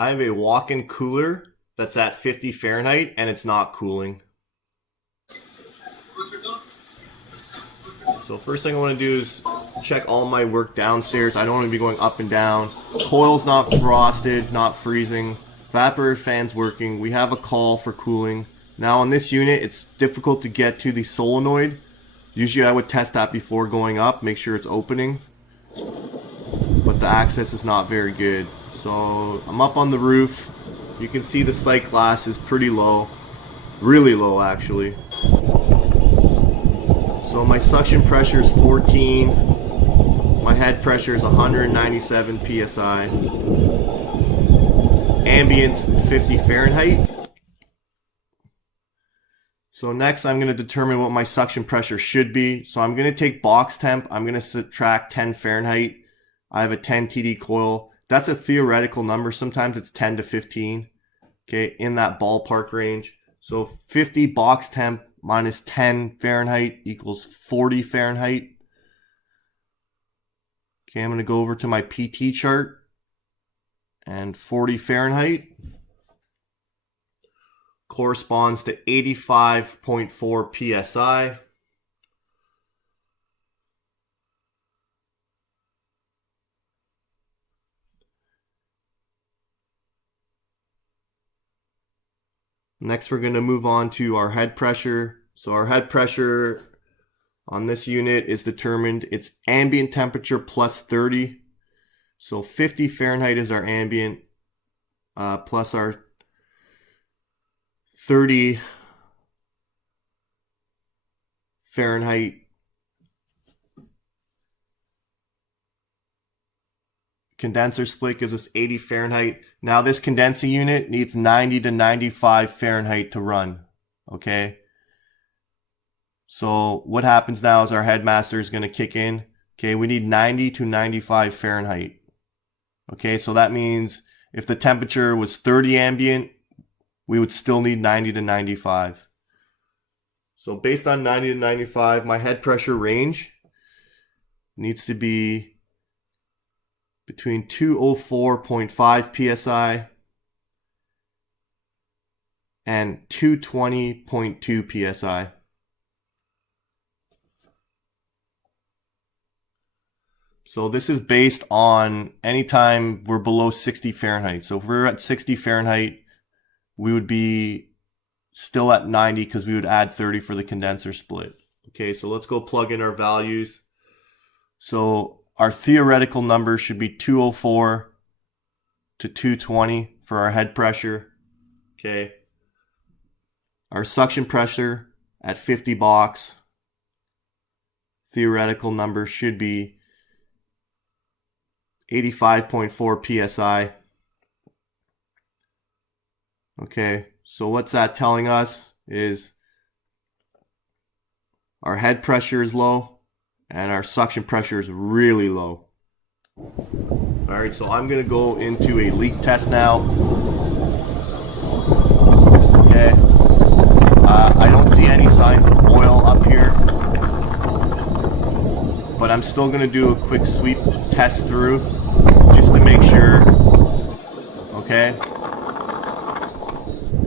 I have a walk-in cooler that's at 50 Fahrenheit and it's not cooling. So first thing I want to do is check all my work downstairs. I don't want to be going up and down. Coil's not frosted, not freezing. Evaporator fan's working. We have a call for cooling. Now on this unit, it's difficult to get to the solenoid. Usually I would test that before going up, make sure it's opening. But the access is not very good. So I'm up on the roof. You can see the sight glass is pretty low. Really low actually. So my suction pressure is 14. My head pressure is 197 psi. Ambient's 50 Fahrenheit. So next I'm going to determine what my suction pressure should be. So I'm going to take box temp. I'm going to subtract 10 Fahrenheit. I have a 10 TD coil. That's a theoretical number. Sometimes it's 10 to 15. Okay, in that ballpark range. So 50 box temp minus 10 Fahrenheit equals 40 Fahrenheit. Okay, I'm going to go over to my PT chart. And 40 Fahrenheit corresponds to 85.4 psi. Next, we're going to move on to our head pressure. So our head pressure on this unit is determined. It's ambient temperature plus 30. So 50 Fahrenheit is our ambient plus our 30 Fahrenheit condenser split gives us 80 Fahrenheit. Now this condenser unit needs 90 to 95 Fahrenheit to run. Okay. So what happens now is our headmaster is going to kick in. Okay, we need 90 to 95 Fahrenheit. Okay, so that means if the temperature was 30 ambient, we would still need 90 to 95. So based on 90 to 95, my head pressure range needs to be between 204.5 psi and 220.2 psi. So this is based on anytime we're below 60 Fahrenheit. So if we're at 60 Fahrenheit, we would be still at 90 because we would add 30 for the condenser split. Okay, so let's go plug in our values. So our theoretical number should be 204 to 220 for our head pressure. Okay. Our suction pressure at 50 box, theoretical number should be 85.4 psi. Okay, so what's that telling us is our head pressure is low and our suction pressure is really low. Alright, so I'm going to go into a leak test now. Okay, I don't see any signs of oil up here, but I'm still going to do a quick sweep test through just to make sure. Okay,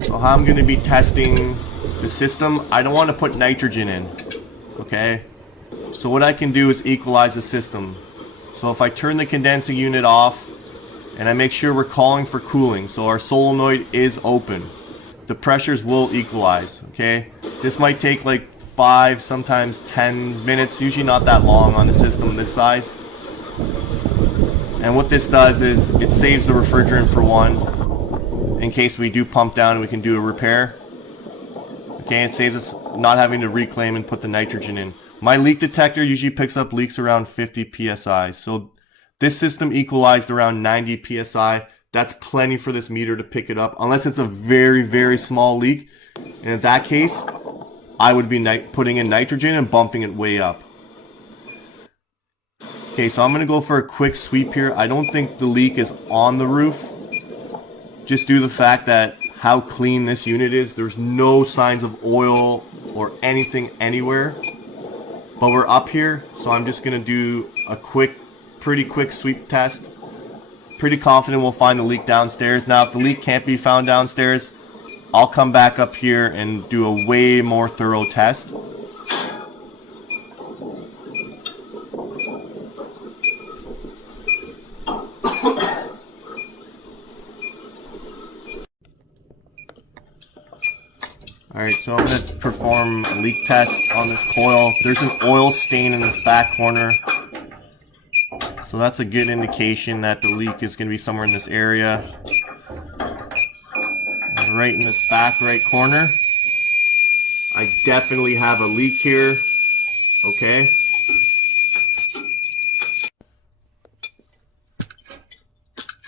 so how I'm going to be testing the system, I don't want to put nitrogen in. Okay, so what I can do is equalize the system. So if I turn the condensing unit off and I make sure we're calling for cooling, so our solenoid is open, the pressures will equalize. Okay, this might take like 5, sometimes 10 minutes, usually not that long on a system this size. And what this does is it saves the refrigerant for one, in case we do pump down and we can do a repair. Okay, it saves us not having to reclaim and put the nitrogen in. My leak detector usually picks up leaks around 50 psi. So this system equalized around 90 psi. That's plenty for this meter to pick it up, unless it's a very, very small leak. And in that case, I would be putting in nitrogen and bumping it way up. Okay, so I'm going to go for a quick sweep here. I don't think the leak is on the roof, just due to the fact that how clean this unit is. There's no signs of oil or anything anywhere. But we're up here, so I'm just going to do a pretty quick sweep test. pretty confident we'll find the leak downstairs. Now, if the leak can't be found downstairs, I'll come back up here and do a way more thorough test. Alright, so I'm going to perform a leak test on this coil. There's an oil stain in this back corner. So that's a good indication that the leak is going to be somewhere in this area. And right in this back right corner, I definitely have a leak here. Okay.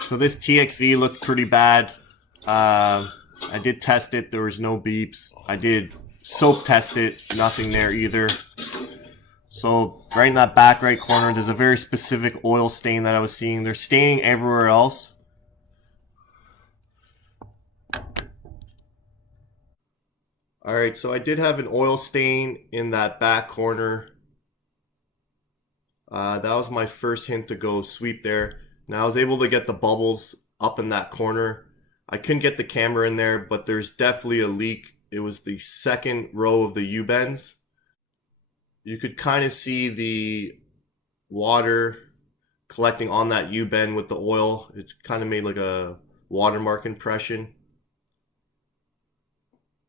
So this TXV looked pretty bad. I did test it, there was no beeps. I did soap test it, nothing there either. So right in that back right corner, there's a very specific oil stain that I was seeing. They're staining everywhere else. Alright, so I did have an oil stain in that back corner. That was my first hint to go sweep there. Now I was able to get the bubbles up in that corner. I couldn't get the camera in there, but there's definitely a leak. It was the second row of the U-bends. You could kind of see the water collecting on that U-bend with the oil. It kind of made like a watermark impression.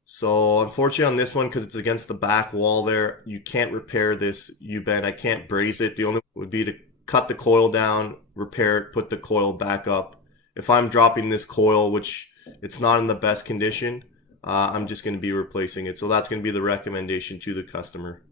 So unfortunately on this one, because it's against the back wall there, you can't repair this U-bend. I can't braze it. The only would be to cut the coil down, repair it, put the coil back up. If I'm dropping this coil, which it's not in the best condition, I'm just going to be replacing it. So that's going to be the recommendation to the customer.